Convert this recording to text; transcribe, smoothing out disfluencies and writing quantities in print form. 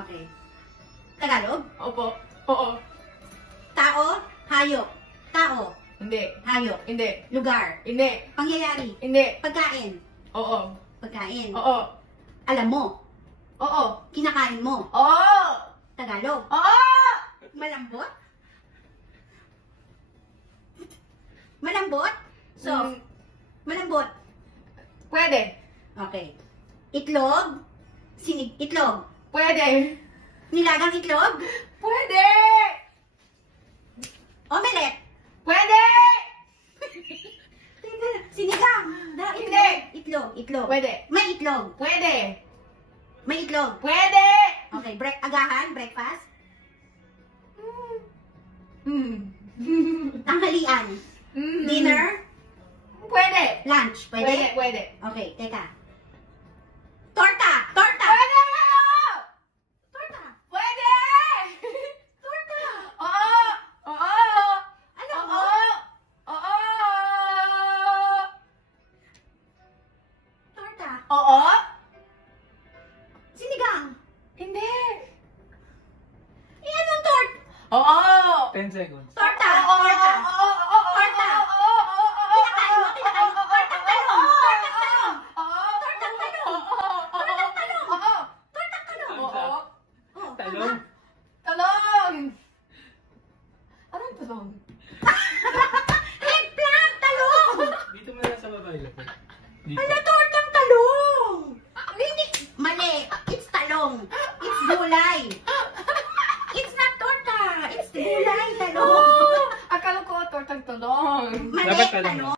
Okay. Tagalog? Opo. Oo. Tao, hayop. Tao, Hindi. hayop. Hindi. Lugar, Hindi. pangyayari. Hindi. Pagkain, Oo. pagkain. Oo. Alam mo, Oo. kinakain mo. Oo. Tagalog. Oo. Malambot? Malambot? Soft? Malambot? Pwede. Okay. Itlog? Itlog? Pwede. Nilagang itlog? Pwede. Omelette? Pwede. Sinigang? Hindi. Itlog. Pwede. May itlog. Pwede. May itlog. Pwede. Okay, agahan, breakfast. Tanghalian. Dinner. Pwede. Lunch. Pwede. Pwede? Pwede. Okay, teka. Torta. Torta. Pwede. Torta. Pwede. Torta. Oo. Oo. Ano? Oo. Oo. Torta. Oo. Sinigang. Hindi. Eh, anong tort? Oo. 10 seconds. Torta. Oo. Torta. Oo. Torta. Oo. Kinakain mo, kinakain mo. Tortang talong. Tortang talong. Oo. Tortang talong. Tortang talong. Oo. Tortang talong. Oo. Oh, Talong. Talong. Anong talong? Eggplant. Talong. Dito mo na sa baba ilapit. Dito. Ano, tortang talong? Hindi. Mali. It's talong. It's gulay. It's not torta. It's gulay. Talong. Akala ko tortang talong. Mali. Dapat talong. Talong.